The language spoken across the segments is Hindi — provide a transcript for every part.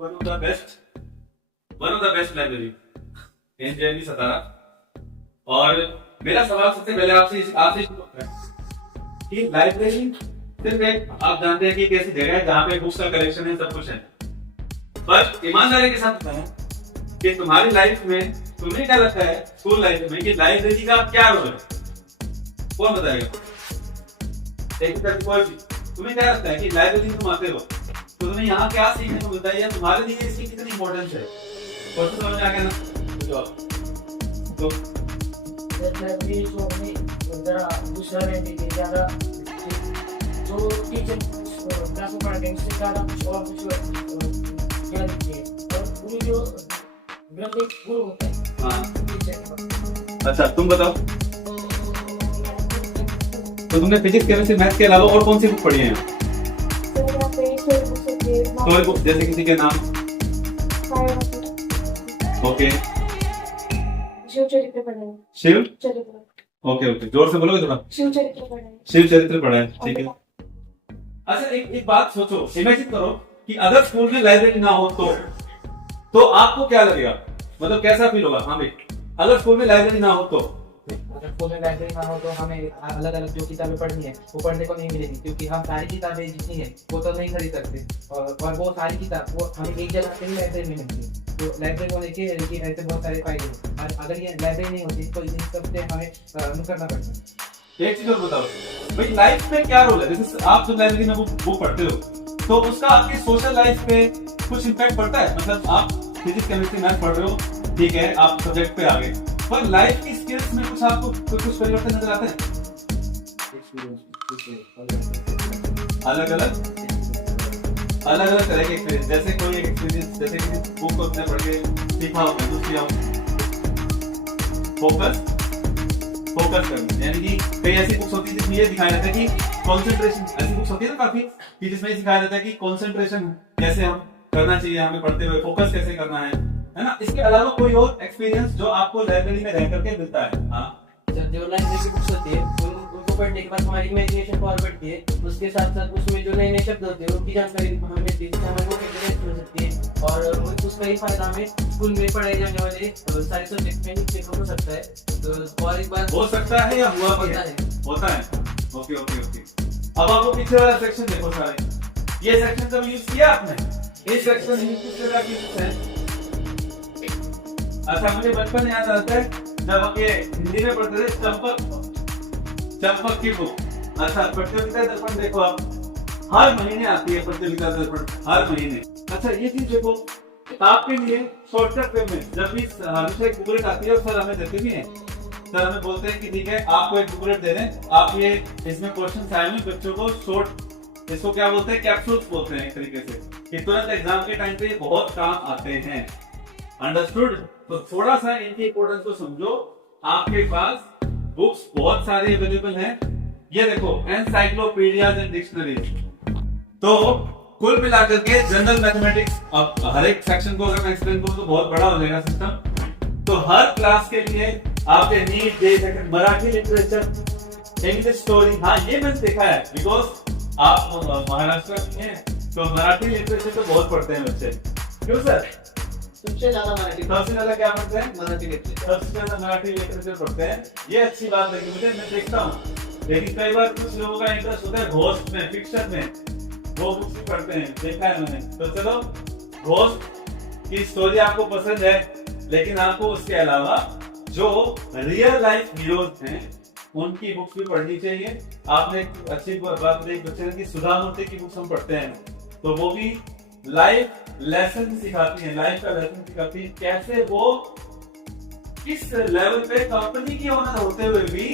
One of the best library in JNU Satara. और मेरा सवाल सबसे पहले आपसे आपसे शुरू होता है कि लाइब्रेरी सिर्फ एक, आप जानते हैं कि एक ऐसी जगह है जहाँ पे बुक्स का कलेक्शन है, सब कुछ है, पर ईमानदारी के साथ बताएं कि तुम्हारी लाइफ में तुम्हें क्या लगता है स्कूल लाइफ में कि लाइब्रेरी का क्या रोल है? कौन बताएगा? कोई भी, तुम्हें क्या लगता है कि लाइब्रेरी में तुम आते हो तो तुम्हें यहाँ क्या सीखने को मिलता है या तुम्हारे लिए इसकी कितनी इंपॉर्टेंस है? और तो समझ में आ गया ना? तो लाइब्रेरी जो हमें जरा दूसरा रहने के ज़्यादा जो टीचर क्लास में पढ़ाते हैं उससे ज़्यादा कुछ और कुछ ज्ञान दीजिए और पूरी जो ग्रंथ एक गुरु होता है। हाँ। अच्छा तुम बताओ, तो तुमने फिजिक्स केमिस्ट्री मैथ के अलावा और कौन सी बुक पढ़ी है? स्टोरी बुक जैसे किसी के नाम? ओके। शिव चरित्र पढ़ा है। शिव चरित्र। ओके ओके, जोर से बोलोगे थोड़ा। शिव चरित्र पढ़ा है। शिव चरित्र पढ़ा है, ठीक है। अच्छा एक बात सोचो, इमेजिन करो कि अगर स्कूल में लाइब्रेरी ना हो तो आपको क्या लगेगा, मतलब कैसा फील होगा? हाँ भाई, अगर स्कूल में लाइब्रेरी ना हो तो अगर स्कूल में लाइब्रेरी ना हो तो हमें अलग अलग जो किताबें पढ़नी है वो पढ़ने को नहीं मिलेगी, क्योंकि हम सारी किताबें जितनी है वो तो नहीं खरीद सकते और वो सारी किताब वो हमें एक जगह से ही लाइब्रेरी में मिलती है। तो लाइब्रेरी होने के देखिए ऐसे बहुत सारे फायदे हैं, और अगर ये लाइब्रेरी नहीं होती तो इन सब से हमें मुकरना पड़ता है। एक चीज और बताओ भाई, लाइफ में क्या रोल है? जैसे आप जब लाइब्रेरी में बुक पढ़ते हो तो उसका आपकी सोशल लाइफ पे कुछ इम्पैक्ट पड़ता है? मतलब आप फिजिक्स केमिस्ट्री मैथ पढ़ रहे हो, ठीक है, आप सब्जेक्ट पे आ गए, पर लाइफ की स्किल्स में कुछ आपको कुछ परिवर्तन नजर आते हैं? अलग अलग तरह के एक्सपीरियंस, जैसे कोई एक एक्सपीरियंस, जैसे किसी बुक को अपने पढ़ के सीखा हो, दूसरी आप फोकस करना, यानी कि कई ऐसी बुक्स होती है जिसमें ये दिखाया जाता है कि कंसंट्रेशन, ऐसी बुक्स होती है ना काफी, कि जिसमें ये सिखाया जाता है कि कंसंट्रेशन कैसे हम करना चाहिए, हमें पढ़ते हुए फोकस कैसे करना है ना? इसके अलावा कोई और एक्सपीरियंस जो आपको लाइब्रेरी में रह करके मिलता है? हाँ, जो लाइब्रेरी की बुक्स होती है उनको पढ़ने के बाद हमारी इमेजिनेशन पावर बढ़ती है, उसके साथ साथ उसमें जो नए नए शब्द होते हैं उनकी जानकारी हमें मिलती है, जिससे हमें वो कैसे हो सकती है, और उसका ही फायदा हमें स्कूल में पढ़ाए जाने वाले सारे सब्जेक्ट में सीखने को सकता है। तो और एक बात हो सकता है या हुआ भी है? होता है। Okay okay okay. अब आपको पीछे वाला सेक्शन देखो सारे, ये सेक्शन कभी यूज किया आपने? इस सेक्शन में किस तरह की बुक्स हैं? अच्छा मुझे बचपन याद आता है जब हम ये हिंदी में पढ़ते थे, चंपक की बुक। अच्छा प्रतियोगिता दर्पण देखो आप, हर महीने आती है प्रतियोगिता दर्पण, हर महीने। अच्छा ये चीज देखो, आपके लिए शॉर्टकट वे में जब भी हमेशा एक बुकलेट आती है और सर हमें देते भी हैं, सर हमें बोलते हैं कि ठीक है आपको एक बुकलेट दे दें, आप ये इसमें क्वेश्चन आए हुए बच्चों को शॉर्ट, इसको क्या बोलते हैं, कैप्सूल्स बोलते हैं एक तरीके से, कि तुरंत एग्जाम के टाइम पे बहुत काम आते हैं। अंडरस्टूड? तो थोड़ा सा इनकी इंपॉर्टेंस को समझो। आपके पास बुक्स बहुत सारी अवेलेबल हैं, ये देखो एनसाइक्लोपीडियाज एंड डिक्शनरीज। तो कुल मिलाकर के जनरल मैथमेटिक्स, अब हर एक सेक्शन को अगर मैं एक्सप्लेन करूं तो बहुत बड़ा हो जाएगा सिस्टम, तो हर क्लास के लिए आपके नीट दे सकते, मराठी लिटरेचर, इंग्लिश स्टोरी। हाँ ये मैंने देखा है, बिकॉज आप महाराष्ट्र में हैं तो मराठी लिटरेचर तो बहुत पढ़ते हैं बच्चे। क्यों सर? सबसे ज्यादा मराठी, सबसे ज्यादा क्या पढ़ते हैं? मराठी लिटरेचर, सबसे ज्यादा मराठी लिटरेचर पढ़ते हैं। ये अच्छी बात लगी मुझे, मैं देखता हूँ, लेकिन कई बार कुछ लोगों का इंटरेस्ट होता है घोस्ट में, फिक्शन में, वो बुक्स भी पढ़ते हैं, देखा है मैंने। तो चलो, घोस्ट की स्टोरी आपको पसंद है, लेकिन आपको उसके अलावा जो रियल लाइफ हीरोज हैं उनकी बुक्स भी पढ़नी चाहिए। आपने अच्छी बात एक बच्चे ने कि सुधा मूर्ति की बुक्स हम पढ़ते हैं, तो वो भी लाइफ लेसन सिखाती है, लाइफ का लेसन सिखाती है, कैसे वो किस लेवल पे कंपनी की ओनर होते हुए भी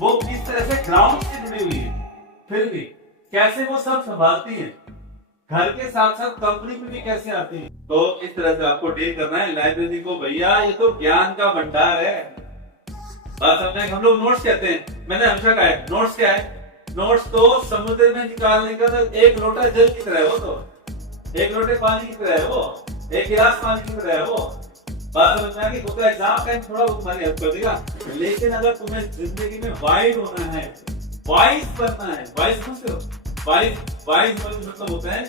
वो किस तरह से ग्राउंड से जुड़ी हुई है, फिर भी कैसे वो सब संभालती है, घर के साथ साथ कंपनी में भी कैसे आती है। तो इस तरह से आपको डील करना है लाइब्रेरी को। भैया ये तो ज्ञान का भंडार है, बात समझे? हम लोग नोट्स कहते हैं, मैंने हमेशा कहा है नोट्स क्या है? नोट्स तो समुद्र में निकालने का तो एक लोटा जल की तरह है, वो तो एक लोटे पानी की तरह है, वो एक गिलास पानी की तरह है, वो बात समझ में आ गई? वो तो एग्जाम टाइम थोड़ा बहुत तुम्हारी हेल्प कर देगा, लेकिन अगर तुम्हें जिंदगी में वाइड होना है, वाइज बनना है, वाइज समझते हो? वाइज मतलब होता है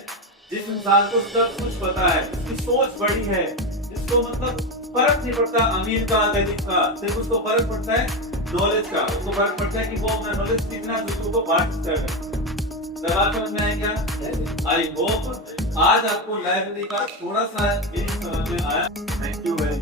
जिस इंसान को सब कुछ पता है, उसकी सोच बड़ी है, जिसको मतलब फर्क नहीं पड़ता अमीर का गरीब का, सिर्फ उसको फर्क पड़ता है नॉलेज का। उसको फर्क पड़ता है कि वो अपना नॉलेज सीखना दूसरों को बांट सकता है। बात समझ में आई क्या? आई होप आज आपको लाइब्रेरी का थोड़ा सा समझ में आया। Thank you very